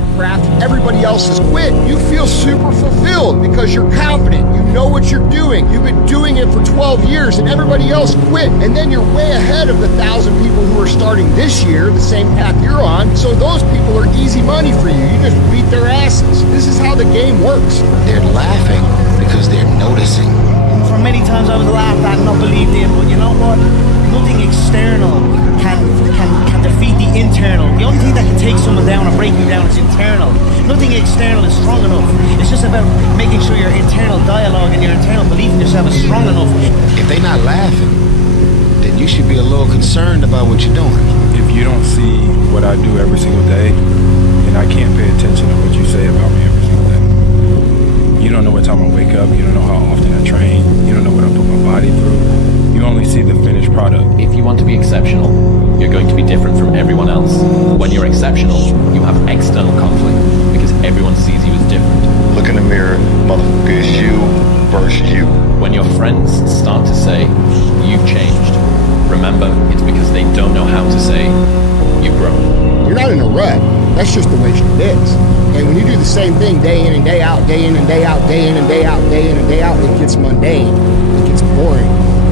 that craft and everybody else has quit, you feel super fulfilled because you're confident. You know what you're doing. You've been doing it for 12 years and everybody else quit. And then you're way ahead of the 1,000 people who are starting this year, the same path you're on. So those people are easy money for you. You just beat their asses. This is how the game works. They're laughing because they're noticing. For many times I was laughed at and not believed in, but you know what? Nothing external can defeat the internal. The only thing that can take someone down or break you down is internal. Nothing external is strong enough. It's just about making sure your internal dialogue and your internal belief in yourself is strong enough. If they're not laughing, then you should be a little concerned about what you're doing. If you don't see what I do every single day, then I can't pay attention to what you say about me every single day. You don't know what time I wake up. You don't know how often I train. You don't know what I put my body through. You only see the finished product. If you want to be exceptional, you're going to be different from everyone else. When you're exceptional, you have external conflict because everyone sees you as different. Look in the mirror, motherfucker, it's you versus you. When your friends start to say, you've changed, remember, it's because they don't know how to say, you've grown. You're not in a rut. That's just the way shit is. And when you do the same thing day in and day out, day in and day out, day in and day out, day in and day out, it gets mundane. It gets boring.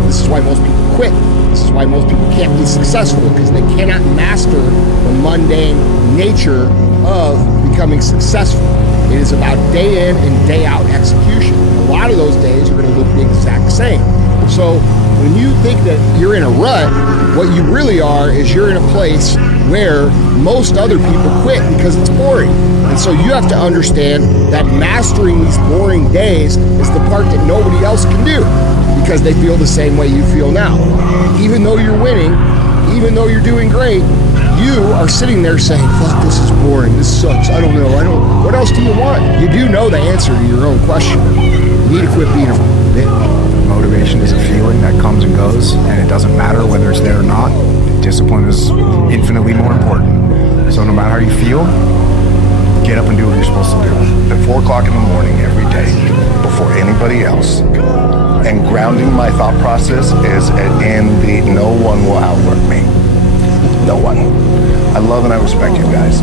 This is why most people quit. This is why most people can't be successful, because they cannot master the mundane nature of becoming successful. It is about day in and day out execution. And a lot of those days are going to look the exact same. So when you think that you're in a rut, what you really are is you're in a place where most other people quit because it's boring. And so you have to understand that mastering these boring days is the part that nobody else can do, because they feel the same way you feel now. Even though you're winning, even though you're doing great, you are sitting there saying, fuck, this is boring, this sucks, I don't know, what else do you want? You do know the answer to your own question. You need to quit being a bitch. Motivation is a feeling that comes and goes, and it doesn't matter whether it's there or not. Discipline is infinitely more important. So no matter how you feel, get up and do what you're supposed to do. At 4 o'clock in the morning every day, before anybody else. And grounding my thought process is in the no one will outwork me. No one. I love and I respect you guys.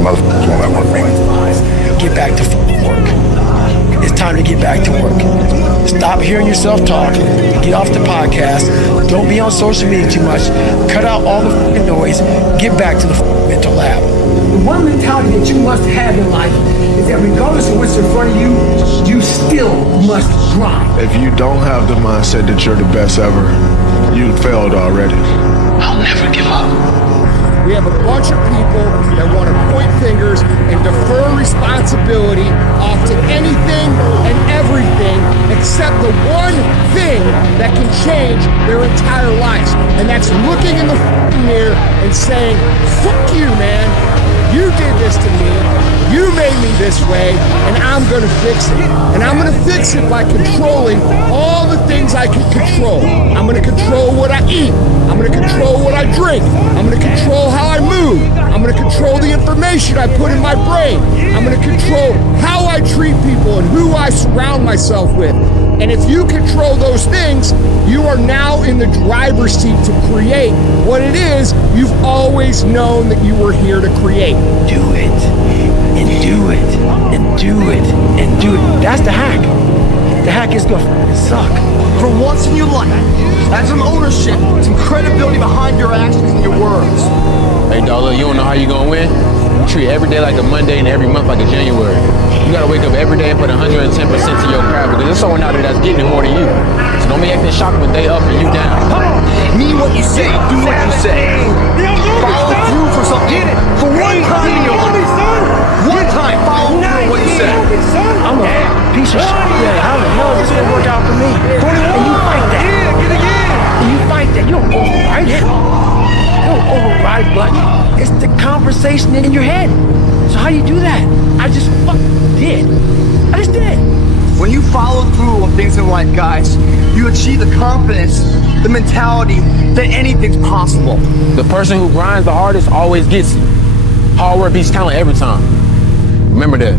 Motherfuckers won't outwork me. Get back to work. It's time to get back to work. Stop hearing yourself talk. Get off the podcast. Don't be on social media too much. Cut out all the fucking noise. Get back to the mental lab. The one mentality that you must have in life is that regardless of what's in front of you, you still must grind. If you don't have the mindset that you're the best ever, you failed already. I'll never give up. We have a bunch of people that want to point fingers and defer responsibility off to anything and everything except the one thing that can change their entire lives. And that's looking in the mirror and saying, fuck you, man. You did this to me. You made me this way, and I'm going to fix it. And I'm going to fix it by controlling all the things I can control. I'm going to control what I eat. I'm going to control what I drink. I'm going to control how I move. I'm going to control the information I put in my brain. I'm going to control how I treat people and who I surround myself with. And if you control those things, you are now in the driver's seat to create what it is you've always known that you were here to create. Do it, and do it, and do it, and do it. That's the hack. The hack is gonna fucking suck. For once in your life, have some ownership, some credibility behind your actions and your words. Hey, dog, look, you don't know how you gonna win? You treat every day like a Monday and every month like a January. You gotta wake up every day and put 110% to your craft, because there's someone out there that's getting it more than you. So don't be acting shocked when they up and you down. Come on, mean what you say, do what you say. Follow through for something. For one time in your life. One time, follow through on what you say. I'm a piece of shit. Yeah, how the hell is this gonna work out for me? And you fight that. And you fight that. You don't override it. You don't override button. It's the conversation in your head. So how do you do that? I just fucking did. I just did. When you follow through on things in life, guys, you achieve the confidence, the mentality that anything's possible. The person who grinds the hardest always gets it. Hard work beats talent every time. Remember that.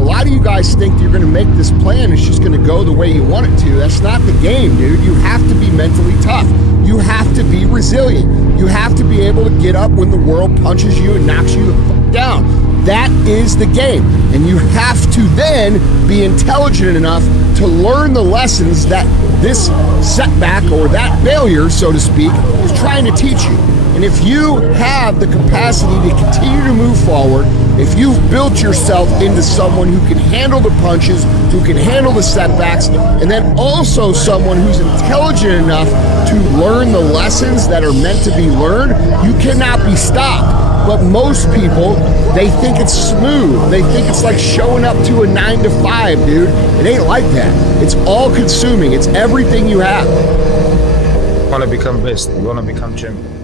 A lot of you guys think you're going to make this plan, it's just going to go the way you want it to. That's not the game, dude. You have to be mentally tough. You have to be resilient. You have to be able to get up when the world punches you and knocks you the fuck down. That is the game. And you have to then be intelligent enough to learn the lessons that this setback or that failure, so to speak, is trying to teach you. And if you have the capacity to continue to move forward, if you've built yourself into someone who can handle the punches, who can handle the setbacks, and then also someone who's intelligent enough to learn the lessons that are meant to be learned, you cannot be stopped. But most people, they think it's smooth. They think it's like showing up to a 9 to 5, dude. It ain't like that. It's all consuming. It's everything you have. You want to become best. You want to become champion.